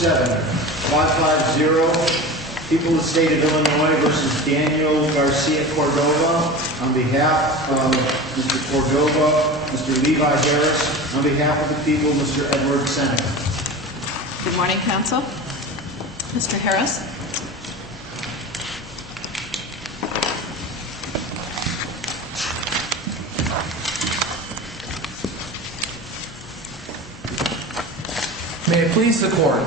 207-550, People of the State of Illinois versus Daniel Garcia-Cordova. On behalf of Mr. Cordova, Mr. Levi Harris. On behalf of the people, Mr. Edward Seneca. Good morning, counsel. Mr. Harris. May it please the court.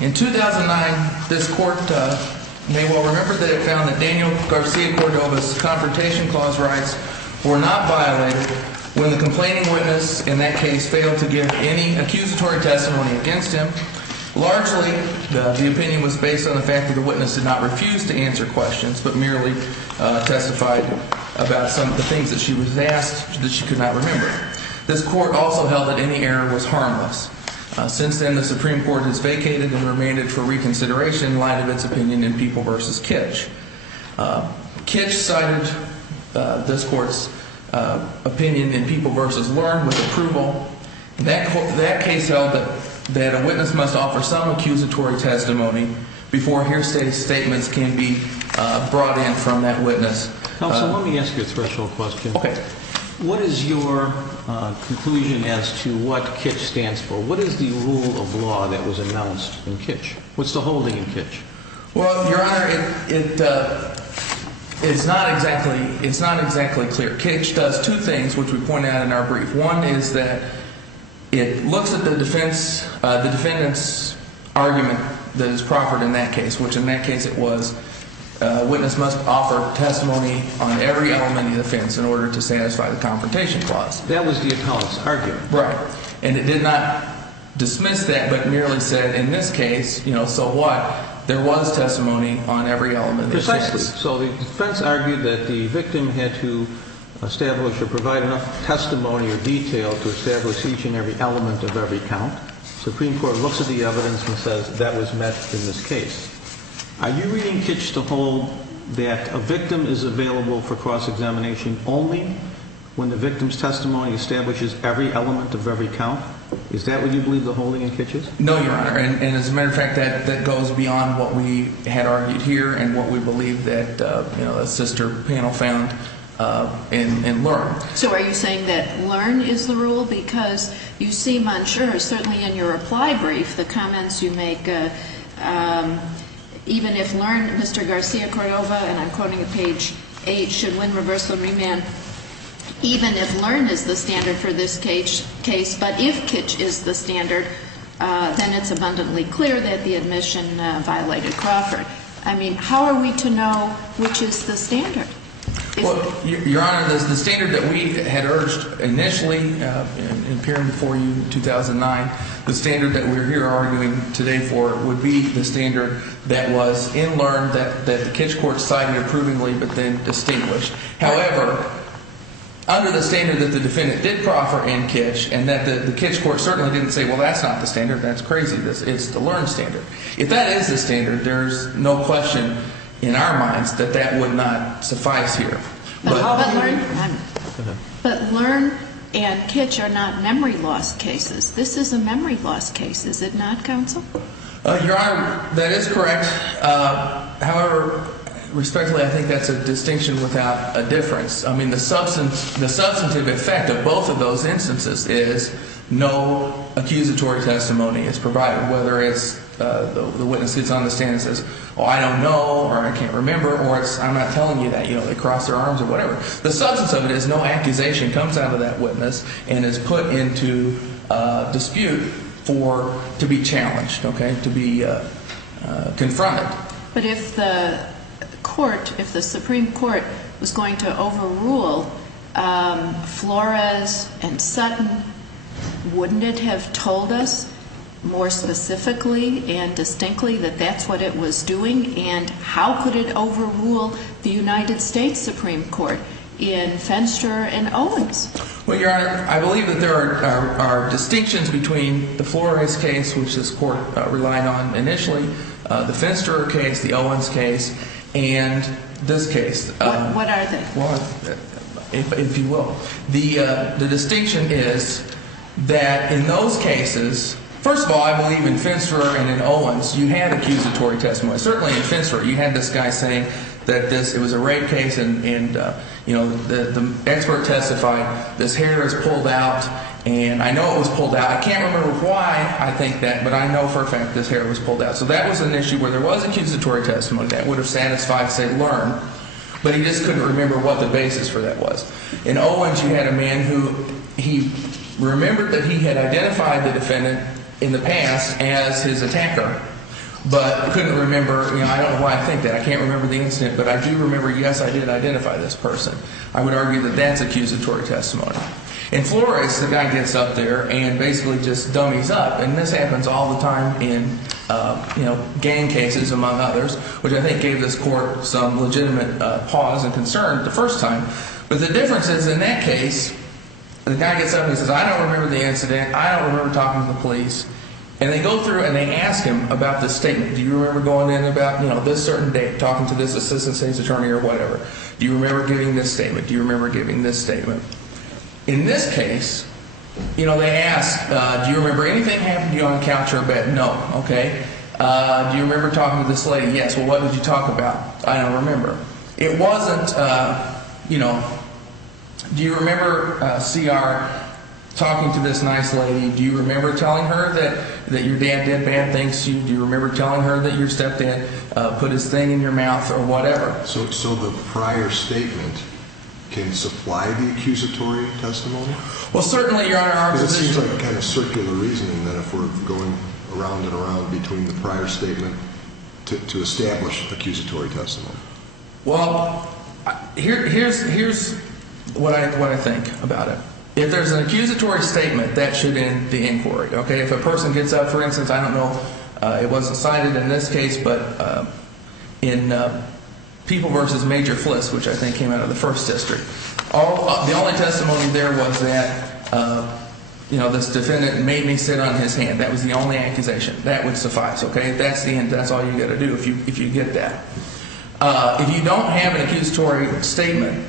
In 2009, this court may well remember that it found that Daniel Garcia-Cordova's Confrontation Clause rights were not violated when the complaining witness in that case failed to give any accusatory testimony against him. Largely, the opinion was based on the fact that the witness did not refuse to answer questions, but merely testified about some of the things that she was asked that she could not remember. This court also held that any error was harmless. Since then, the Supreme Court has vacated and remanded for reconsideration in light of its opinion in People v. Kitch. Kitch cited this court's opinion in People v. Learn with approval. That case held that a witness must offer some accusatory testimony before hearsay statements can be brought in from that witness. Counsel, let me ask you a threshold question. Okay. What is your conclusion as to what Kitch stands for? What is the rule of law that was announced in Kitch? What's the holding in Kitch? Well, Your Honor, it's not exactly clear. Kitch does two things, which we point out in our brief. One is that it looks at the defendant's argument that is proffered in that case, which in that case it was witness must offer testimony on every element of the offense in order to satisfy the Confrontation Clause. That was the appellant's argument. Right. And it did not dismiss that, but merely said, in this case, so what? There was testimony on every element of the offense. Precisely. So the defense argued that the victim had to establish or provide enough testimony or detail to establish each and every element of every count. Supreme Court looks at the evidence and says that was met in this case. Are you reading Kitch to hold that a victim is available for cross-examination only when the victim's testimony establishes every element of every count? Is that what you believe the holding in Kitch is? No, Your Honor. And as a matter of fact, that goes beyond what we had argued here and what we believe that a sister panel found in Learn. So are you saying that Learn is the rule? Because you seem unsure, certainly in your reply brief, the comments you make, even if Learn, Mr. Garcia-Cordova, and I'm quoting at page 8, should win reversal and remand, even if Learn is the standard for this case, but if Kitch is the standard, then it's abundantly clear that the admission violated Crawford. I mean, how are we to know which is the standard? Well, Your Honor, the standard that we had urged initially in appearing before you in 2009, the standard that we're here arguing today for would be the standard that was in Learn that the Kitch court cited approvingly but then distinguished. However, under the standard that the defendant did proffer in Kitch and that the Kitch court certainly didn't say, well, that's not the standard, that's crazy, it's the Learn standard. If that is the standard, there's no question in our minds that would not suffice here. But Learn and Kitch are not memory loss cases. This is a memory loss case, is it not, counsel? Your Honor, that is correct. However, respectfully, I think that's a distinction without a difference. I mean, the substantive effect of both of those instances is no accusatory testimony is provided, whether it's the witness gets on the stand and says, oh, I don't know, or I can't remember, or it's I'm not telling you that, they cross their arms or whatever. The substance of it is no accusation comes out of that witness and is put into dispute to be challenged, to be confronted. But if the Supreme Court was going to overrule Flores and Sutton, wouldn't it have told us more specifically and distinctly that that's what it was doing? And how could it overrule the United States Supreme Court in Fenster and Owens? Well, Your Honor, I believe that there are distinctions between the Flores case, which this court relied on initially, the Fenster case, the Owens case, and this case. What are they? Well, if you will. The distinction is that in those cases, First of all, I believe in Finsterer and in Owens, you had accusatory testimony. Certainly in Finsterer, you had this guy saying that it was a rape case, and the expert testified this hair is pulled out, and I know it was pulled out. I can't remember why I think that, but I know for a fact this hair was pulled out. So that was an issue where there was accusatory testimony that would have satisfied, say, Learn, but he just couldn't remember what the basis for that was. In Owens, you had a man who he remembered that he had identified the defendant in the past as his attacker, but couldn't remember, I don't know why I think that. I can't remember the incident, but I do remember, yes, I did identify this person. I would argue that that's accusatory testimony. In Flores, the guy gets up there and basically just dummies up, and this happens all the time in, gang cases, among others, which I think gave this court some legitimate pause and concern the first time. But the difference is, in that case, the guy gets up and he says, I don't remember the incident, I don't remember talking to the police. And they go through and they ask him about this statement. Do you remember going in about, this certain date, talking to this assistant state's attorney or whatever? Do you remember giving this statement? Do you remember giving this statement? In this case, they ask, do you remember anything happened to you on a couch or a bed? No. Okay. Do you remember talking to this lady? Yes. Well, what did you talk about? I don't remember. It wasn't, do you remember, CR, talking to this nice lady? Do you remember telling her that your dad did bad things to you? Do you remember telling her that your stepdad put his thing in your mouth or whatever? So the prior statement can supply the accusatory testimony? Well, certainly, Your Honor, our position... Because it seems like kind of circular reasoning that if we're going around and around between the prior statement to establish accusatory testimony. Well, here's what I think about it. If there's an accusatory statement, that should end the inquiry, okay? If a person gets up, for instance, I don't know, it wasn't cited in this case, but in People v. Major Fliss, which I think came out of the 1st District, the only testimony there was that, this defendant made me sit on his hand. That was the only accusation. That would suffice, okay? That's the end. That's all you got to do if you get that. If you don't have an accusatory statement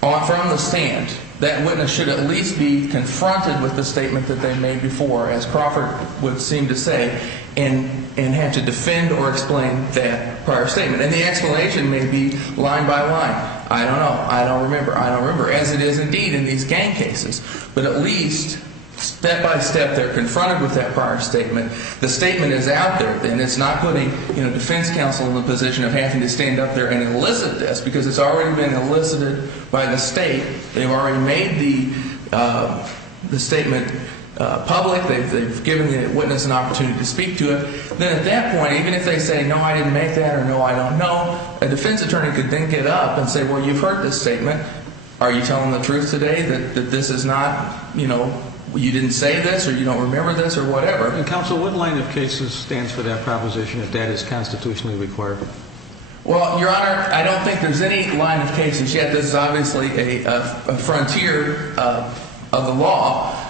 from the stand, that witness should at least be confronted with the statement that they made before, as Crawford would seem to say, and have to defend or explain that prior statement. And the explanation may be line by line. I don't know. I don't remember, as it is indeed in these gang cases. But at least, step by step, they're confronted with that prior statement. The statement is out there, and it's not putting defense counsel in the position of having to stand up there and elicit this, because it's already been elicited by the state. They've already made the statement public. They've given the witness an opportunity to speak to it. Then at that point, even if they say, no, I didn't make that, or no, I don't know, a defense attorney could then get up and say, well, you've heard this statement. Are you telling the truth today that this is not, you didn't say this, or you don't remember this, or whatever? And counsel, what line of cases stands for that proposition that is constitutionally required? Well, Your Honor, I don't think there's any line of cases yet. This is obviously a frontier of the law,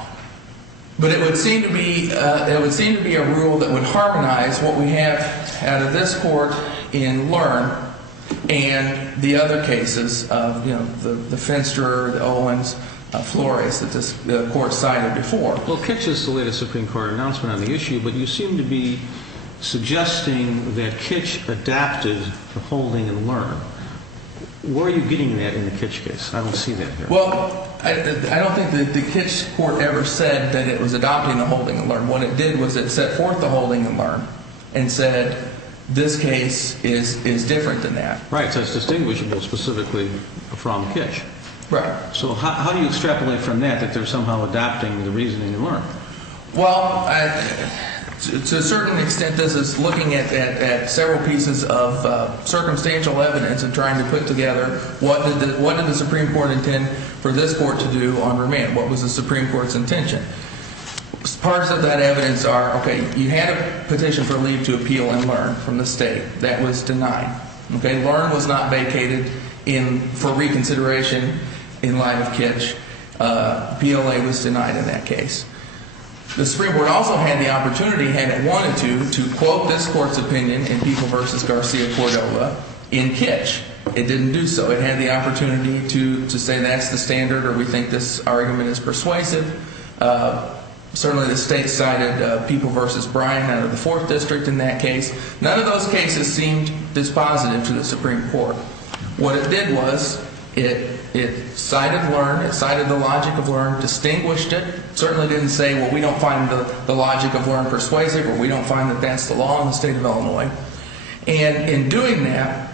but it would seem to be a rule that would harmonize what we have out of this court in Learn and the other cases of the Finster, the Owens, Flores that this court cited before. Well, Kitch is the latest Supreme Court announcement on the issue, but you seem to be suggesting that Kitch adapted the holding in Learn. Where are you getting that in the Kitch case? I don't see that here. Well, I don't think that the Kitch court ever said that it was adopting the holding in Learn. What it did was it set forth the holding in Learn and said this case is different than that. Right, so it's distinguishable specifically from Kitch. Right. So how do you extrapolate from that they're somehow adopting the reasoning in Learn? Well, to a certain extent, this is looking at several pieces of circumstantial evidence and trying to put together what did the Supreme Court intend for this court to do on remand? What was the Supreme Court's intention? Parts of that evidence are, okay, you had a petition for leave to appeal in Learn from the state. That was denied. Okay, Learn was not vacated for reconsideration in light of Kitch. PLA was denied in that case. The Supreme Court also had the opportunity, had it wanted to quote this court's opinion in People v. Garcia-Cordova in Kitch. It didn't do so. It had the opportunity to say that's the standard or we think this argument is persuasive. Certainly the state cited People v. Bryan out of the 4th District in that case. None of those cases seemed dispositive to the Supreme Court. What it did was it cited Learn, it cited the logic of Learn, distinguished it, certainly didn't say, well, we don't find the logic of Learn persuasive, or we don't find that that's the law in the state of Illinois. And in doing that,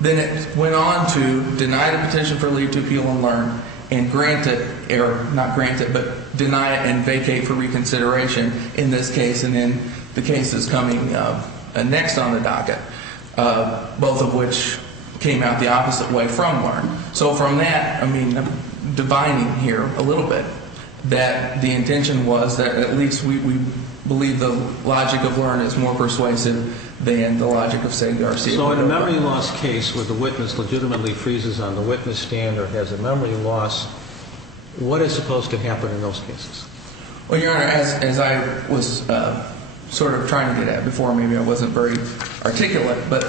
then it went on to deny the petition for leave to appeal and Learn, and grant it, or not grant it, but deny it and vacate for reconsideration in this case, and then the cases coming next on the docket, both of which came out the opposite way from Learn. So from that, I mean, divining here a little bit, that the intention was that at least we believe the logic of Learn is more persuasive than the logic of, say, Garcia. So in a memory loss case where the witness legitimately freezes on the witness stand or has a memory loss, what is supposed to happen in those cases? Well, Your Honor, as I was sort of trying to get at before, maybe I wasn't very articulate, but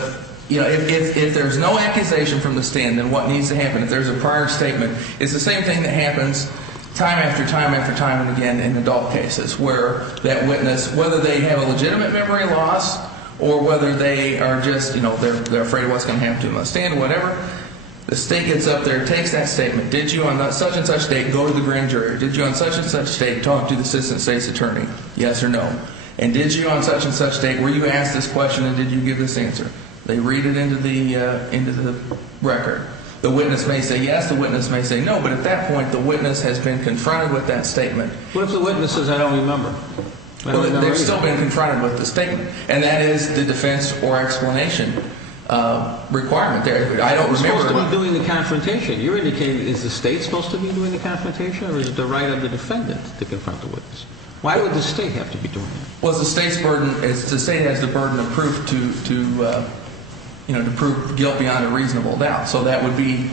you know, if there's no accusation from the stand, then what needs to happen? If there's a prior statement, it's the same thing that happens time after time after time and again in adult cases, where that witness, whether they have a legitimate memory loss or whether they are just, you know, they're afraid of what's going to happen to them on the stand, whatever, the state gets up there, takes that statement. Did you on such and such date go to the grand jury? Did you on such and such date talk to the assistant state's attorney? Yes or no? And did you on such and such date, were you asked this question and did you give this answer? They read it into the record. The witness may say yes, the witness may say no, but at that point the witness has been confronted with that statement. What if the witness says, I don't remember? Well, they've still been confronted with the statement, and that is the defense or explanation requirement there. I don't remember. Who's supposed to be doing the confrontation? You're indicating, is the state supposed to be doing the confrontation, or is it the right of the defendant to confront the witness? Why would the state have to be doing that? Well, the state's burden is the state has the burden of proof to prove guilt beyond a reasonable doubt. So that would be.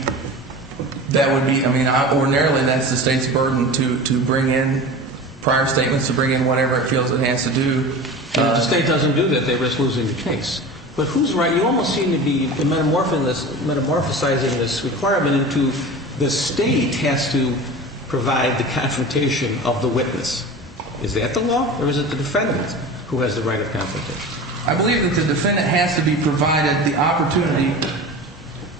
I mean, ordinarily that's the state's burden to bring in prior statements, to bring in whatever it feels it has to do. If the state doesn't do that, they risk losing the case. But who's right? You almost seem to be metamorphosizing this requirement into the state has to provide the confrontation of the witness. Is that the law, or is it the defendant who has the right of confrontation? I believe that the defendant has to be provided the opportunity,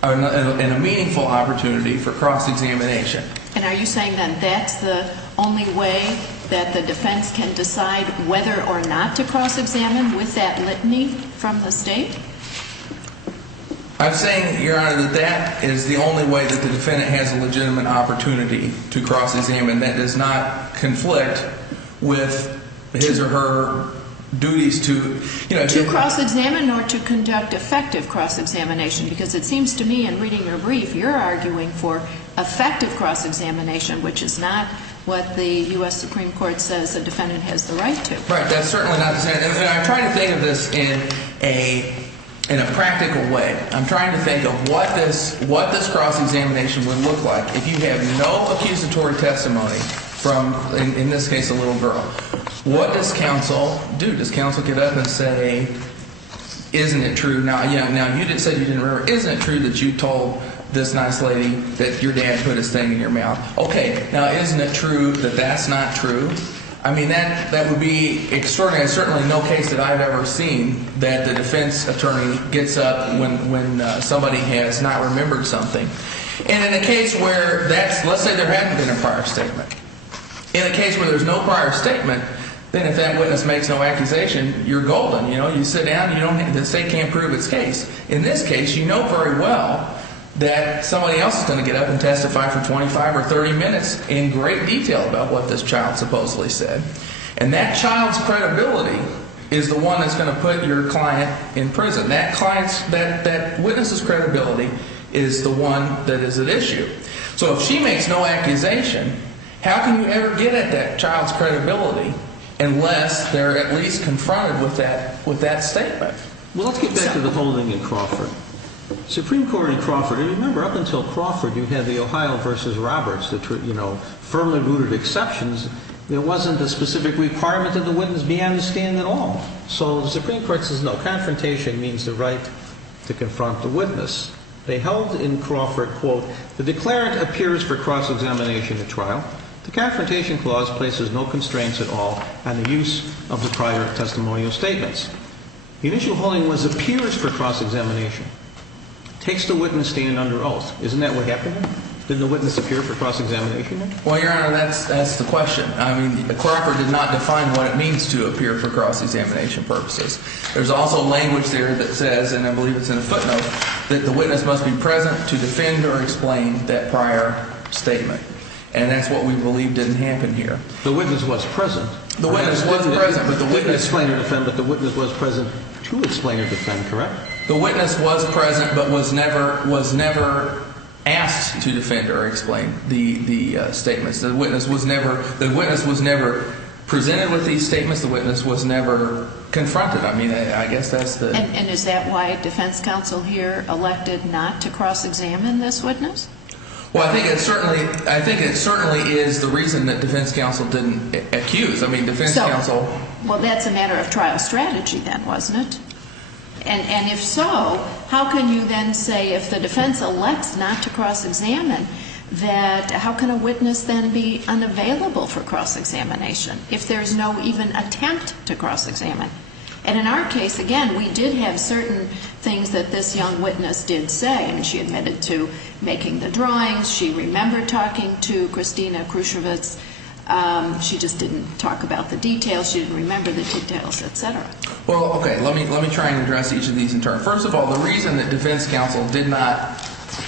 and a meaningful opportunity for cross-examination. And are you saying that that's the only way that the defense can decide whether or not to cross-examine with that litany from the state? I'm saying, Your Honor, that is the only way that the defendant has a legitimate opportunity to cross-examine that does not conflict with his or her duties to, to cross-examine or to conduct effective cross-examination, because it seems to me in reading your brief, you're arguing for effective cross-examination, which is not what the U.S. Supreme Court says a defendant has the right to. Right, that's certainly not the same. And I'm trying to think of this in a practical way. I'm trying to think of what this cross-examination would look like if you have no accusatory testimony from, in this case, a little girl. What does counsel do? Does counsel get up and say, isn't it true? Now you just said you didn't remember. Isn't it true that you told this nice lady that your dad put his thing in your mouth? Okay, now isn't it true that that's not true? I mean, that would be extraordinary. Certainly no case that I've ever seen that the defense attorney gets up when somebody has not remembered something. And in a case where let's say there hadn't been a prior statement. In a case where there's no prior statement, then if that witness makes no accusation, you're golden. You sit down, the state can't prove its case. In this case, you know very well that somebody else is going to get up and testify for 25 or 30 minutes in great detail about what this child supposedly said. And that child's credibility is the one that's going to put your client in prison. That witness's credibility is the one that is at issue. So if she makes no accusation, how can you ever get at that child's credibility unless they're at least confronted with that statement? Well, let's get back to the holding in Crawford. Supreme Court in Crawford, and remember, up until Crawford, you had the Ohio versus Roberts, firmly rooted exceptions. There wasn't a specific requirement that the witness be on the stand at all. So the Supreme Court says, no, confrontation means the right to confront the witness. They held in Crawford, quote, the declarant appears for cross-examination at trial. The Confrontation Clause places no constraints at all on the use of the prior testimonial statements. The initial holding was appears for cross-examination. Takes the witness stand under oath. Isn't that what happened here? Didn't the witness appear for cross-examination? Well, Your Honor, that's the question. I mean, Crawford did not define what it means to appear for cross-examination purposes. There's also language there that says, and I believe it's in a footnote, that the witness must be present to defend or explain that prior statement. And that's what we believe didn't happen here. The witness was present. The witness was present, but the witness explain or defend, but the witness was present to explain or defend, correct? The witness was present, but was never asked to defend or explain the statements. The witness was never presented with these statements. The witness was never confronted. I mean, I guess that's the. And is that why defense counsel here elected not to cross-examine this witness? Well, I think it certainly is the reason that defense counsel didn't accuse. I mean, defense counsel. Well, that's a matter of trial strategy then, wasn't it? And if so, how can you then say if the defense elects not to cross-examine, that how can a witness then be unavailable for cross-examination if there's no even attempt to cross-examine? And in our case, again, we did have certain things that this young witness did say. I mean, she admitted to making the drawings. She remembered talking to Christina Krushevitz. She just didn't talk about the details. She didn't remember the details, etc. Well, okay, let me try and address each of these in turn. First of all, the reason that defense counsel did not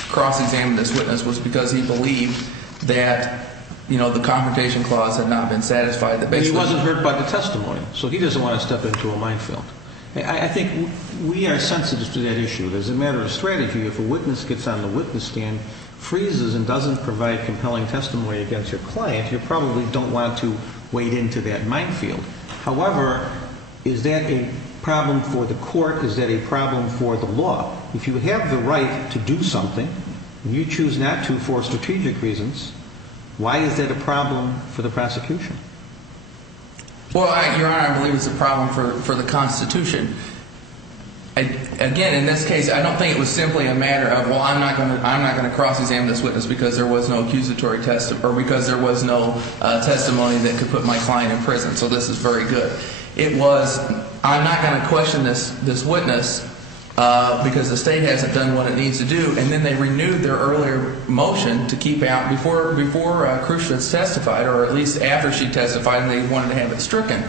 cross-examine this witness was because he believed that, the Confrontation Clause had not been satisfied. That basically he wasn't hurt by the testimony, so he doesn't want to step into a minefield. I think we are sensitive to that issue. As a matter of strategy, if a witness gets on the witness stand, freezes and doesn't provide compelling testimony against your client, you probably don't want to wade into that minefield. However, is that a problem for the court? Is that a problem for the law? If you have the right to do something and you choose not to for strategic reasons, why is that a problem for the prosecution? Well, Your Honor, I believe it's a problem for the Constitution. Again, in this case, I don't think it was simply a matter of, well, I'm not going to cross-examine this witness because there was no accusatory or because there was no testimony that could put my client in prison. So this is very good. It was, I'm not going to question this witness because the state hasn't done what it needs to do. And then they renewed their earlier motion to keep out before Krushevitz testified, or at least after she testified, and they wanted to have it stricken.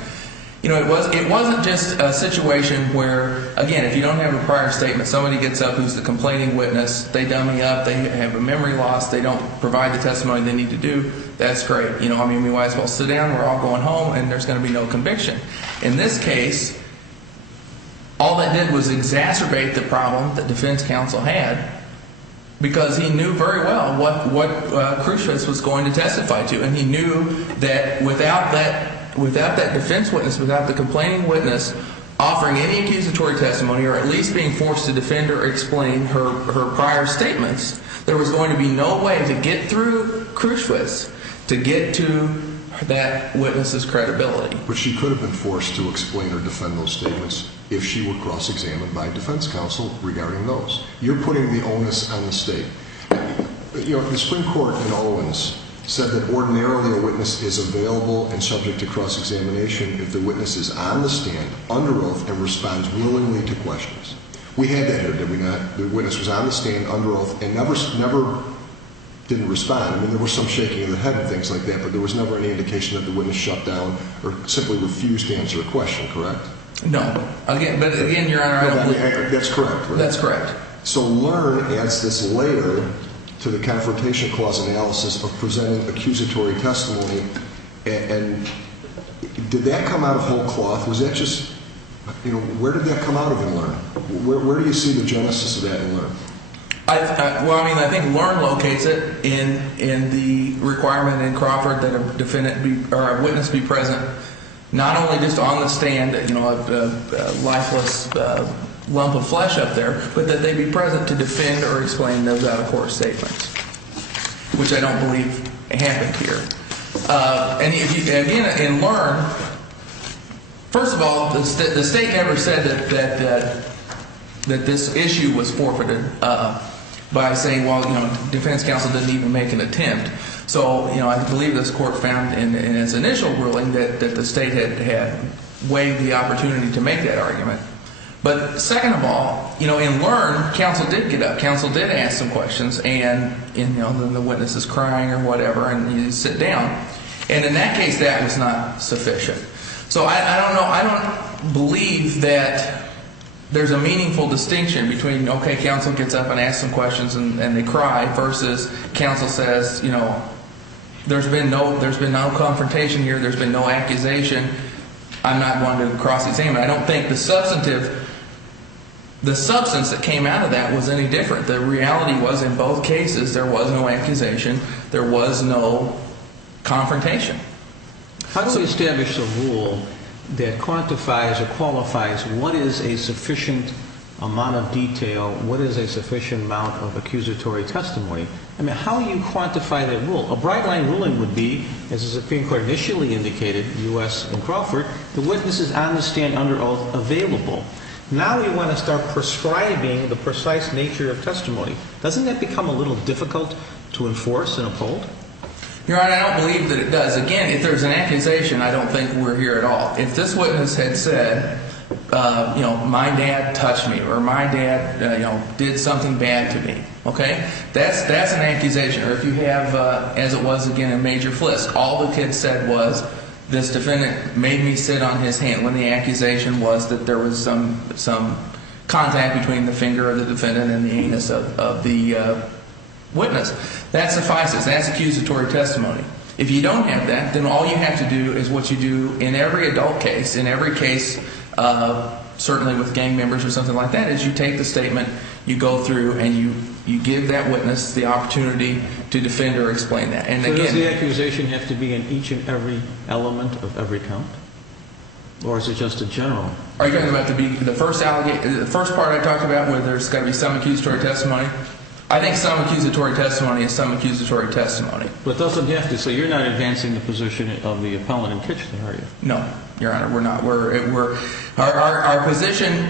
It wasn't just a situation where, again, if you don't have a prior statement, somebody gets up who's the complaining witness, they dummy up, they have a memory loss, they don't provide the testimony they need to do. That's great. We might as well sit down, we're all going home, and there's going to be no conviction. In this case, all that did was exacerbate the problem that defense counsel had, because he knew very well what Krushevitz was going to testify to, and he knew that without that defense witness, without the complaining witness offering any accusatory testimony, or at least being forced to defend or explain her prior statements, there was going to be no way to get through Krushevitz to get to that witness's credibility. But she could have been forced to explain or defend those statements if she were cross-examined by defense counsel regarding those. You're putting the onus on the state. The Supreme Court in Owens said that ordinarily a witness is available and subject to cross-examination if the witness is on the stand, under oath, and responds willingly to questions. We had that here, did we not? The witness was on the stand, under oath, and never didn't respond. I mean, there was some shaking of the head and things like that, but there was never any indication that the witness shut down or simply refused to answer a question, correct? No. Again, Your Honor, I don't believe... That's correct, right? That's correct. So Learn adds this layer to the Confrontation Clause analysis of presenting accusatory testimony. And did that come out of whole cloth? Was that just, where did that come out of in Learn? Where do you see the genesis of that in Learn? I think Learn locates it in the requirement in Crawford that a witness be present, not only just on the stand, a lifeless lump of flesh up there, but that they be present to defend or explain those out-of-court statements, which I don't believe happened here. And again, in Learn, first of all, the state never said that this issue was forfeited by saying, well, defense counsel didn't even make an attempt. So, I believe this court found in its initial ruling that the state had waived the opportunity to make that argument. But second of all, in Learn, counsel did get up. Counsel did ask some questions, and then the witness is crying or whatever, and you sit down. And in that case, that was not sufficient. So I don't know. I don't believe that there's a meaningful distinction between, okay, counsel gets up and asks some questions and they cry versus counsel says, there's been no confrontation here. There's been no accusation. I'm not going to cross-examine. I don't think the substance that came out of that was any different. The reality was in both cases there was no accusation. There was no confrontation. How do we establish a rule that quantifies or qualifies what is a sufficient amount of detail, what is a sufficient amount of accusatory testimony? I mean, how do you quantify that rule? A bright line ruling would be, as the Supreme Court initially indicated, U.S. and Crawford, the witness is on the stand under oath available. Now we want to start prescribing the precise nature of testimony. Doesn't that become a little difficult to enforce and uphold? Your Honor, I don't believe that it does. Again, if there's an accusation, I don't think we're here at all. If this witness had said, my dad touched me, or my dad, did something bad to me, okay, that's an accusation. Or if you have, as it was again in Major Flisk, all the kid said was, this defendant made me sit on his hand, when the accusation was that there was some contact between the finger of the defendant and the anus of the witness. That suffices. That's accusatory testimony. If you don't have that, then all you have to do is what you do in every adult case, in every case, certainly with gang members or something like that, is you take the statement, you go through, and you give that witness the opportunity to defend or explain that. And so again, does the accusation have to be in each and every element of every count? Or is it just a general? Are you talking about the first part I talked about where there's got to be some accusatory testimony? I think some accusatory testimony is some accusatory testimony. But it doesn't have to. So you're not advancing the position of the appellant in Kitchener, are you? No, Your Honor, we're not. Our position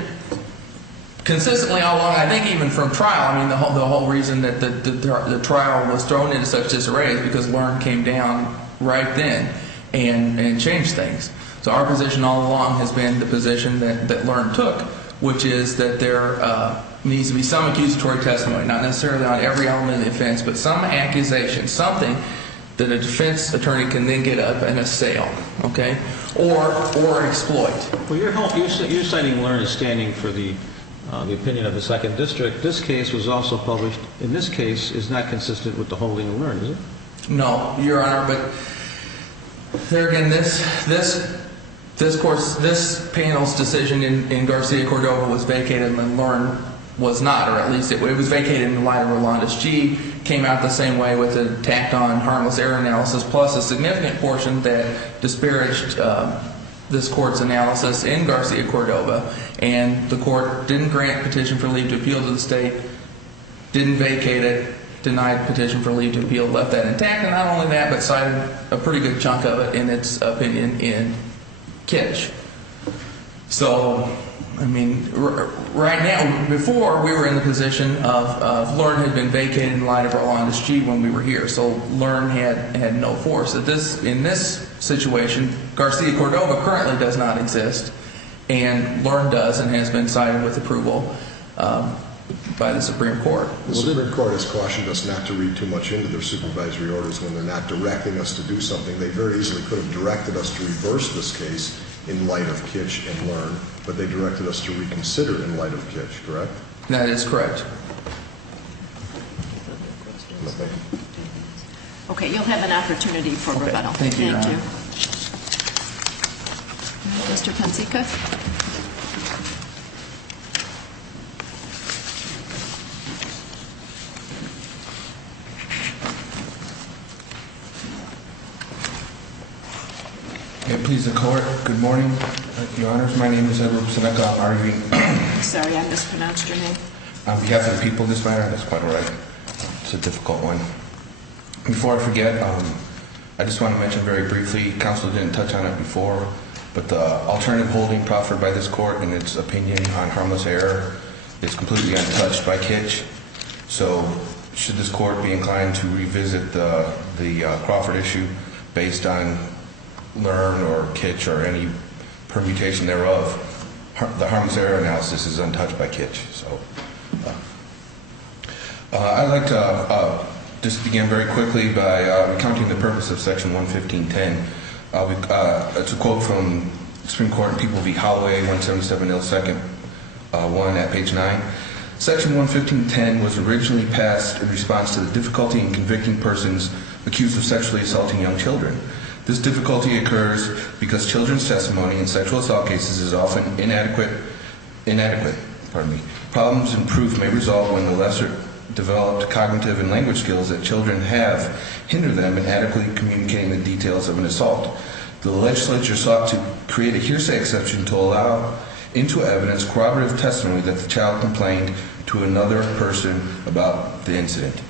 consistently all along, I think even from trial, I mean the whole reason that the trial was thrown into such disarray is because Learn came down right then and changed things. So our position all along has been the position that Learn took, which is that there needs to be some accusatory testimony, not necessarily on every element of the offense, but some accusation, something that a defense attorney can then get up and assail, okay, or exploit. Well, you're citing Learn as standing for the opinion of the Second District. This case was also published. In this case, is not consistent with the holding of Learn, is it? No, Your Honor, but there again, this panel's decision in Garcia-Cordova was vacated and Learn was not, or at least it was vacated in light of Rolandes G. Came out the same way with a tacked on harmless error analysis, plus a significant portion that disparaged this court's analysis in Garcia-Cordova, and the court didn't grant petition for leave to appeal to the state, didn't vacate it, denied petition for leave to appeal, left that intact, and not only that, but cited a pretty good chunk of it in its opinion in Kitch. So, I mean, right now, before we were in the position of Learn had been vacated in light of Rolandes G when we were here, so Learn had no force. In this situation, Garcia-Cordova currently does not exist, and Learn does and has been cited with approval by the Supreme Court. The Supreme Court has cautioned us not to read too much into their supervisory orders when they're not directing us to do something. They very easily could have directed us to reverse this case in light of Kitch and Learn, but they directed us to reconsider in light of Kitch, correct? That is correct. Okay, you'll have an opportunity for rebuttal. Thank you, Your Honor. Mr. Pensica? May it please the Court. Good morning, Your Honors. My name is Edward Seneca. I'm arguing Sorry, I mispronounced your name. on behalf of the people in this matter. That's quite all right. It's a difficult one. Before I forget, I just want to mention very briefly, counsel didn't touch on it before, but the alternative holding proffered by this Court in its opinion on harmless error is completely untouched by Kitch. So should this Court be inclined to revisit the the Crawford issue based on Learn or Kitch or any permutation thereof. The harmless error analysis is untouched by Kitch. So I'd like to just begin very quickly by recounting the purpose of Section 115.10. It's a quote from Supreme Court in People v. Holloway, 177 Ill 2nd, 1 at page 9. Section 115.10 was originally passed in response to the difficulty in convicting persons accused of sexually assaulting young children. This difficulty occurs because children's testimony in sexual assault cases is often inadequate. Problems in proof may result when the lesser developed cognitive and language skills that children have hinder them in adequately communicating the details of an assault. The legislature sought to create a hearsay exception to allow into evidence corroborative testimony that the child complained to another person about the incident.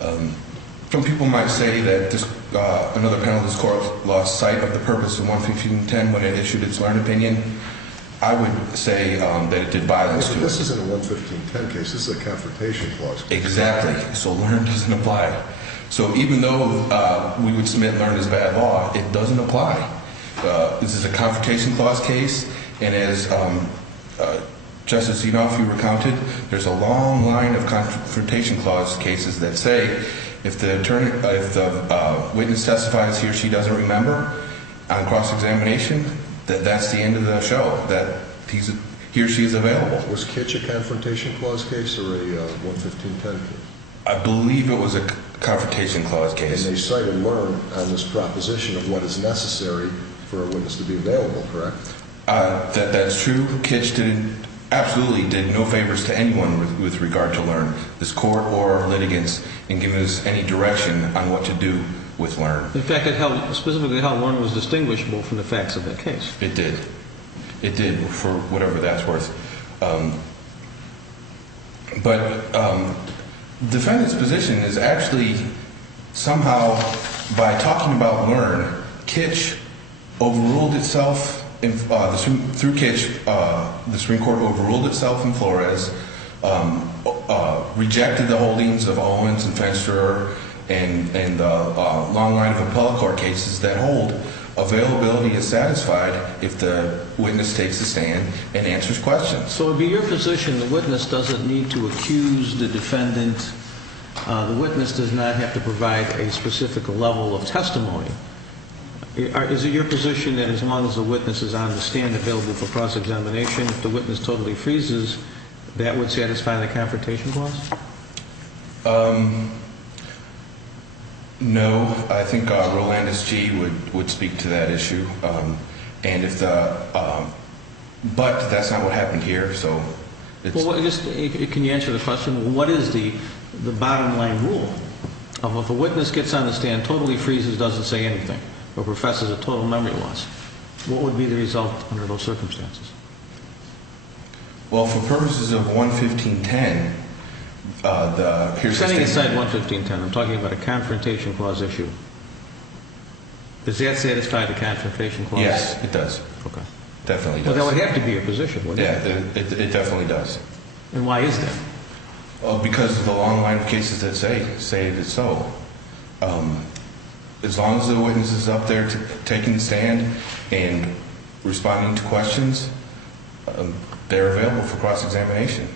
Some people might say that another panel of this court lost sight of the purpose of 115.10 when it issued its Learn opinion. I would say that it did violence to it. This isn't a 115.10 case. This is a confrontation clause case. Exactly. So Learn doesn't apply. So even though we would submit Learn as bad law, it doesn't apply. This is a confrontation clause case, and as Justice Zinoff, you recounted, there's a long line of confrontation clause cases that say if the witness testifies he or she doesn't remember on cross-examination, that's the end of the show, that he or she is available. Was Kitch a confrontation clause case or a 115.10 case? I believe it was a confrontation clause case. And they cited Learn on this proposition of what is necessary for a witness to be available, correct? That's true. Kitch absolutely did no favors to anyone with regard to Learn, this court or litigants, in giving us any direction on what to do with Learn. In fact, it held specifically how Learn was distinguishable from the facts of that case. It did. It did, for whatever that's worth. But defendant's position is actually somehow, by talking about Learn, Kitch overruled itself. Through Kitch, the Supreme Court overruled itself in Flores, rejected the holdings of Owens and Fensterer and the long line of appellate court cases that hold availability is satisfied if the witness takes the stand and answers questions. So it would be your position the witness doesn't need to accuse the defendant. The witness does not have to provide a specific level of testimony. Is it your position that as long as the witness is on the stand available for cross-examination, if the witness totally freezes, that would satisfy the confrontation clause? No, I think Rolandus G. would speak to that issue, and if but that's not what happened here. So, can you answer the question? What is the bottom line rule of if a witness gets on the stand, totally freezes, doesn't say anything, or professes a total memory loss? What would be the result under those circumstances? Well, for purposes of 115.10, setting aside 115.10, I'm talking about a confrontation clause issue. Does that satisfy the confrontation clause? Yes, it does. Okay. Definitely does. Well, that would have to be your position, wouldn't it? Yeah, it definitely does. And why is that? Well, because of the long line of cases that say it is so. As long as the witness is up there taking the stand and responding to questions, they're available for cross-examination.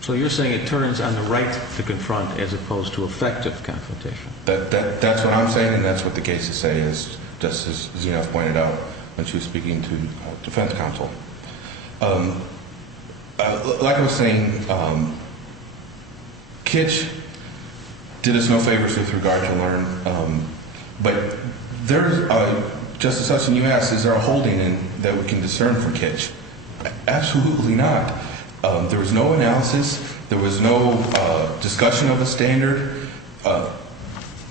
So you're saying it turns on the right to confront as opposed to effective confrontation? That's what I'm saying, and that's what the cases say, as Justice Zinoff pointed out when she was speaking to defense counsel. Like I was saying, Kitch did us no favors with regard to Learn, but there's, Justice Hudson, you asked, is there a holding that we can discern from Kitch? Absolutely not. There was no analysis. There was no discussion of a standard.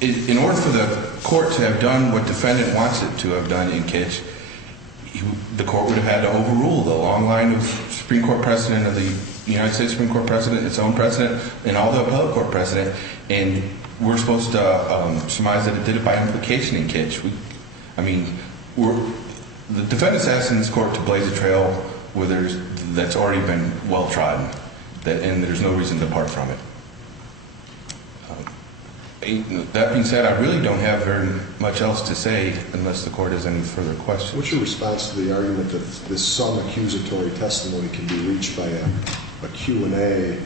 In order for the court to have done what defendant wants it to have done in Kitch, the court would have had to overrule the long line of Supreme Court precedent of the United States Supreme Court precedent, its own precedent, and all the appellate court precedent. And we're supposed to surmise that it did it by implication in Kitch. The defendant's asking this court to blaze a trail where that's already been well trodden, and there's no reason to depart from it. that being said, I really don't have very much else to say unless the court has any further questions. What's your response to the argument that this some accusatory testimony can be reached by a Q&A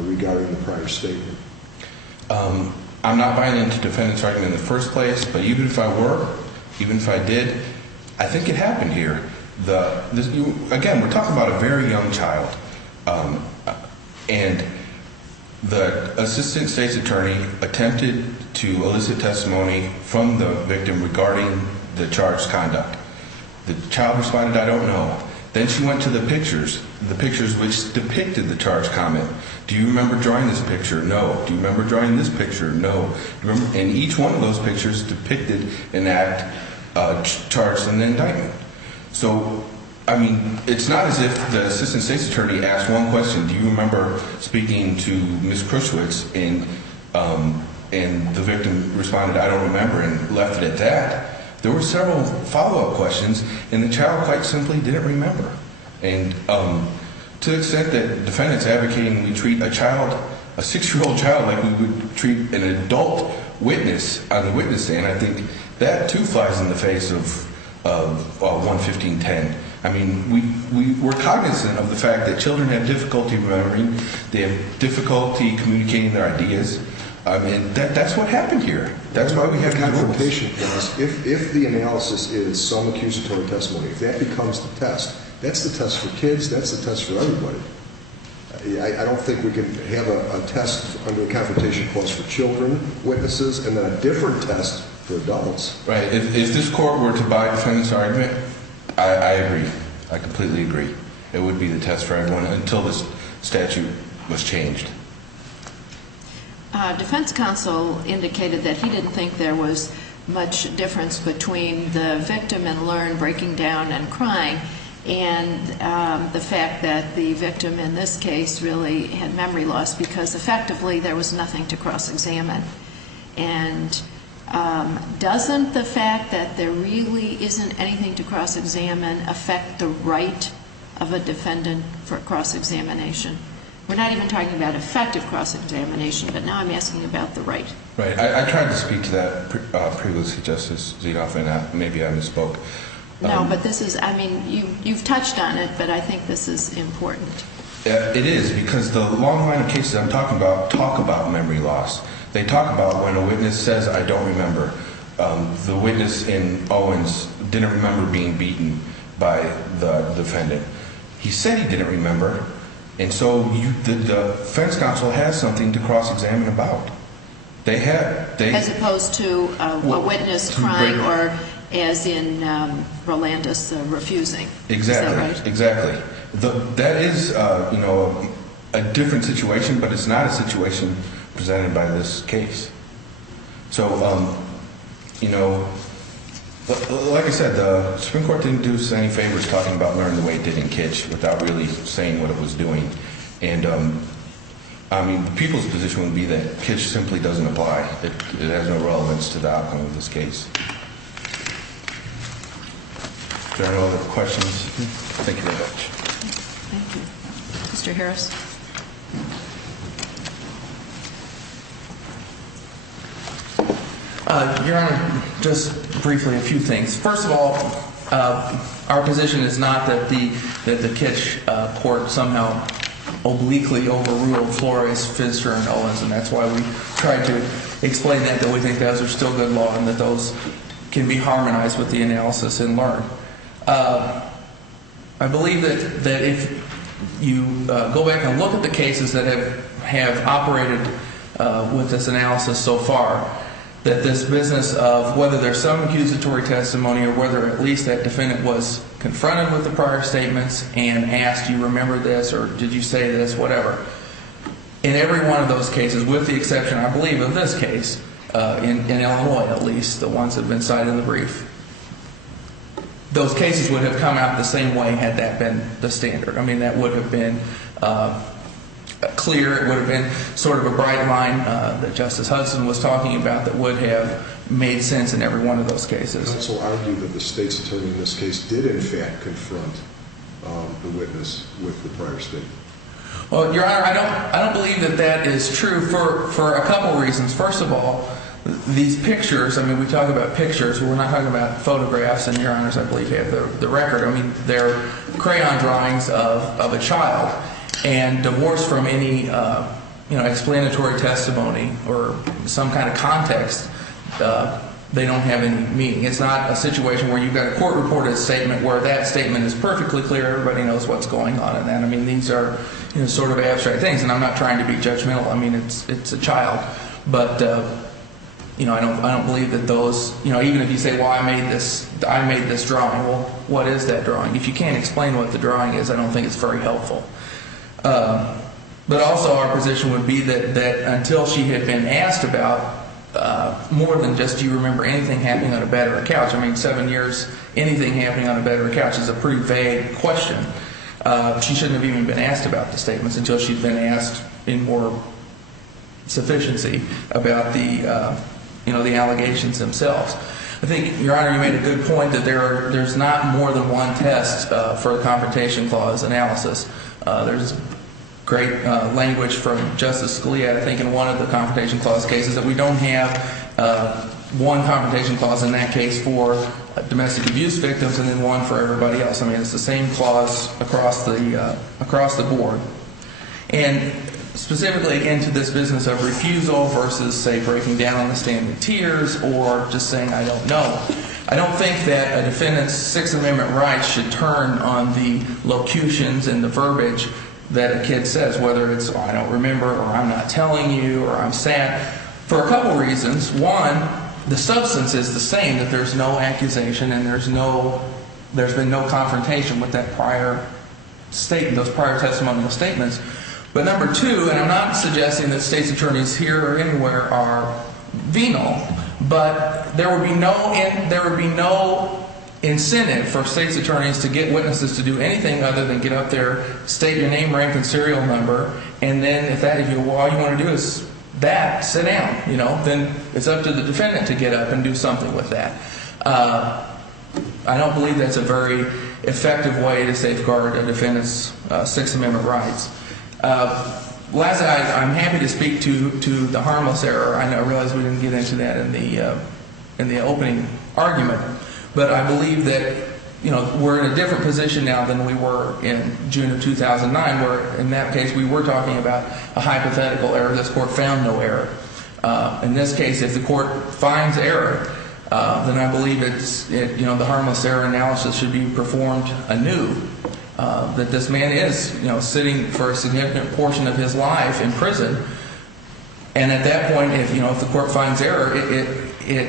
regarding the prior statement? I'm not buying into defendant's argument in the first place, but even if I were, even if I did, I think it happened here. Again, we're talking about a very young child, and the assistant state's attorney attempted to elicit testimony from the victim regarding the charged conduct. The child responded, "I don't know." Then she went to the pictures which depicted the charged comment. "Do you remember drawing this picture?" "No." "Do you remember drawing this picture?" "No." And each one of those pictures depicted an act charged in the indictment. So, I mean, it's not as if the assistant state's attorney asked one question: "Do you remember speaking to Ms. Kruszwitz?" And the victim responded, "I don't remember," and left it at that. There were several follow-up questions, and the child quite simply didn't remember. And to the extent that defendants advocating we treat a child, a 6-year-old child, like we would treat an adult witness on the witness stand, I think that too flies in the face of 11510. I mean, we're cognizant of the fact that children have difficulty remembering, they have difficulty communicating their ideas. I mean, that's what happened here. That's why we have confrontation clause. If the analysis is some accusatory testimony, if that becomes the test, that's the test for kids, that's the test for everybody. I don't think we can have a test under the confrontation clause for children, witnesses, and then a different test for adults. Right. If this court were to buy defendant's argument, I agree. I completely agree. It would be the test for everyone until this statute was changed. Defense counsel indicated that he didn't think there was much difference between the victim and Learn breaking down and crying and the fact that the victim in this case really had memory loss because effectively there was nothing to cross-examine. And doesn't the fact that there really isn't anything to cross-examine affect the right of a defendant for cross-examination? We're not even talking about effective cross-examination, but now I'm asking about the right. Right. I tried to speak to that previously, Justice Zinoff, and maybe I misspoke. No, but this is, I mean, you've touched on it, but I think this is important. It is, because the long line of cases I'm talking about talk about memory loss. They talk about when a witness says, "I don't remember." The witness in Owens didn't remember being beaten by the defendant. He said he didn't remember, and so the defense counsel has something to cross-examine about. As opposed to a witness crying or, as in Rolandus, refusing. Exactly. Is that right? Exactly. That is, a different situation, but it's not a situation presented by this case. So, like I said, the Supreme Court didn't do us any favors talking about Learn the way it did in Kitch without really saying what it was doing. And, the people's position would be that Kitch simply doesn't apply. It has no relevance to the outcome of this case. If there are no other questions, thank you very much. Thank you. Mr. Harris? Your Honor, just briefly, a few things. First of all, our position is not that the Kitch court somehow obliquely overruled Flores, Pfister, and Owens, and that's why we tried to explain that we think those are still good law and that those can be harmonized with the analysis in Learn. I believe that if you go back and look at the cases that have operated with this analysis so far, that this business of whether there's some accusatory testimony or whether at least that defendant was confronted with the prior statements and asked, "Do you remember this?" or "Did you say this?" whatever. In every one of those cases, with the exception, I believe, of this case, in Illinois at least, the ones that have been cited in the brief, those cases would have come out the same way had that been the standard. I mean, that would have been clear. It would have been sort of a bright line that Justice Hudson was talking about that would have made sense in every one of those cases. Counsel argued that the state's attorney in this case did in fact confront the witness with the prior statement. Well, Your Honor, I don't believe that is true for a couple of reasons. First of all, these pictures, I mean, we talk about pictures, we're not talking about photographs, and Your Honors, I believe, have the record. I mean, they're crayon drawings of a child, and divorced from any, explanatory testimony or some kind of context, they don't have any meaning. It's not a situation where you've got a court-reported statement where that statement is perfectly clear, everybody knows what's going on in that. I mean, these are, sort of abstract things, and I'm not trying to be judgmental. I mean, it's a child, but I don't believe that those, even if you say, well, I made this drawing. Well, what is that drawing? If you can't explain what the drawing is, I don't think it's very helpful. But also our position would be that until she had been asked about more than just, do you remember anything happening on a bed or a couch? I mean, 7 years, anything happening on a bed or a couch is a pretty vague question. She shouldn't have even been asked about the statements until she'd been asked in more sufficiency about the allegations themselves. I think, Your Honor, you made a good point that there's not more than one test for the Confrontation Clause analysis. There's great language from Justice Scalia, I think, in one of the Confrontation Clause cases that we don't have one Confrontation Clause in that case for domestic abuse victims and then one for everybody else. I mean, it's the same clause across the board. And specifically, again, to this business of refusal versus, say, breaking down on the stand in tears or just saying, I don't know. I don't think that a defendant's Sixth Amendment rights should turn on the locutions and the verbiage that a kid says, whether it's, oh, I don't remember, or I'm not telling you, or I'm sad, for a couple reasons. One, the substance is the same, that there's no accusation and there's been no confrontation with that prior statement, those prior testimonial statements. But number two, and I'm not suggesting that state's attorneys here or anywhere are venal, but there would be no incentive for state's attorneys to get witnesses to do anything other than get up there, state your name, rank, and serial number, and then if all you want to do is that, sit down, then it's up to the defendant to get up and do something with that. I don't believe that's a very effective way to safeguard a defendant's Sixth Amendment rights. Lastly, I'm happy to speak to the harmless error. I realize we didn't get into that in the opening argument, but I believe that we're in a different position now than we were in June of 2009, where in that case we were talking about a hypothetical error. This court found no error. In this case, if the court finds error, then I believe the harmless error analysis should be performed anew. That this man is, sitting for a significant portion of his life in prison, and at that point, if the court finds error,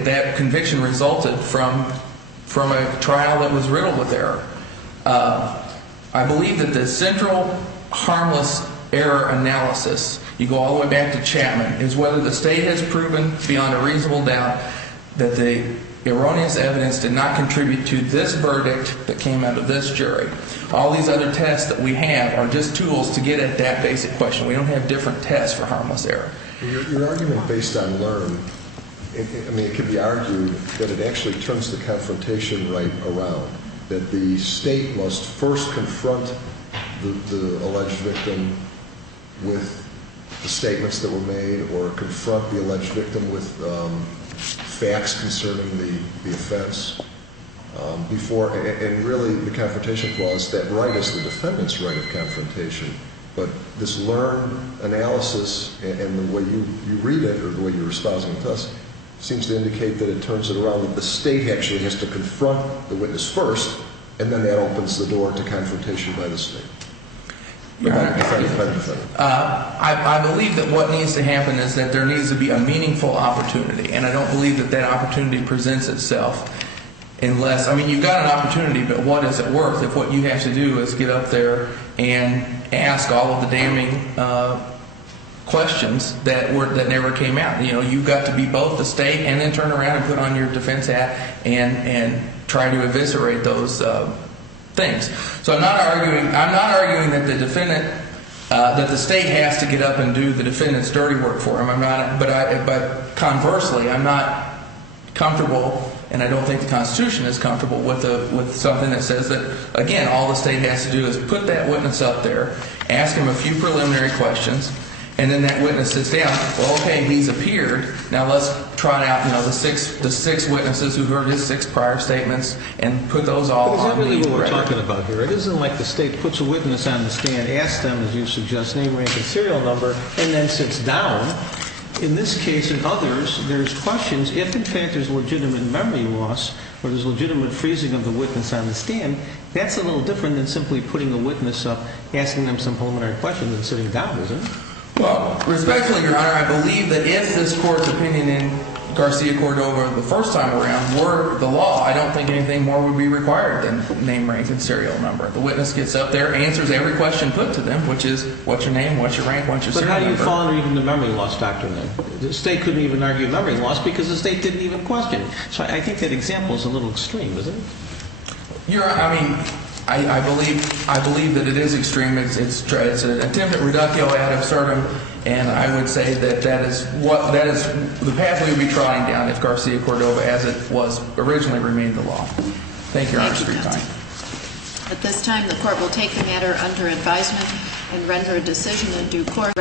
that conviction resulted from a trial that was riddled with error. I believe that the central harmless error analysis, you go all the way back to Chapman, is whether the state has proven beyond a reasonable doubt that the erroneous evidence did not contribute to this verdict that came out of this jury. All these other tests that we have are just tools to get at that basic question. We don't have different tests for harmless error. Your argument based on Learn, it could be argued that it actually turns the confrontation right around, that the state must first confront the alleged victim with the statements that were made, or confront the alleged victim with facts concerning the offense before, and really the Confrontation Clause, that right is the defendant's right of confrontation. But this Learn analysis and the way you read it, or the way you're espousing it to us, seems to indicate that it turns it around, that the state actually has to confront the witness first, and then that opens the door to confrontation by the state. I believe that what needs to happen is that there needs to be a meaningful opportunity, and I don't believe that opportunity presents itself unless, you've got an opportunity, but what is it worth if what you have to do is get up there and ask all of the damning questions that never came out. You've got to be both the state and then turn around and put on your defense hat and try to eviscerate those things. So I'm not arguing that the defendant, that the state has to get up and do the defendant's dirty work for him. But conversely, I'm not comfortable and I don't think the Constitution is comfortable with something that says that, again, all the state has to do is put that witness up there, ask him a few preliminary questions, and then that witness sits down. Well, okay, he's appeared. Now let's trot out, the six witnesses who heard his 6 prior statements and put those all on the record. But is that really what we're talking about here? It isn't like the state puts a witness on the stand, asks them, as you suggest, name, rank, and serial number, and then sits down. In this case and others, there's questions. If, in fact, there's legitimate memory loss or there's legitimate freezing of the witness on the stand, that's a little different than simply putting a witness up, asking them some preliminary questions and sitting down, isn't it? Well, respectfully, Your Honor, I believe that if this court's opinion in Garcia-Cordova the first time around were the law, I don't think anything more would be required than name, rank, and serial number. The witness gets up there, answers every question put to them, which is, what's your name, what's your rank, what's your serial number. But how do you fall under even the memory loss doctrine then? The state couldn't even argue memory loss because the state didn't even question. So I think that example is a little extreme, isn't it? I believe that it is extreme. It's an attempt at reductio ad absurdum, and I would say that is the path we would be trying down if Garcia-Cordova, as it was originally, remained the law. Thank you, Your Honor, for your time. At this time, the court will take the matter under advisement and render a decision in due course.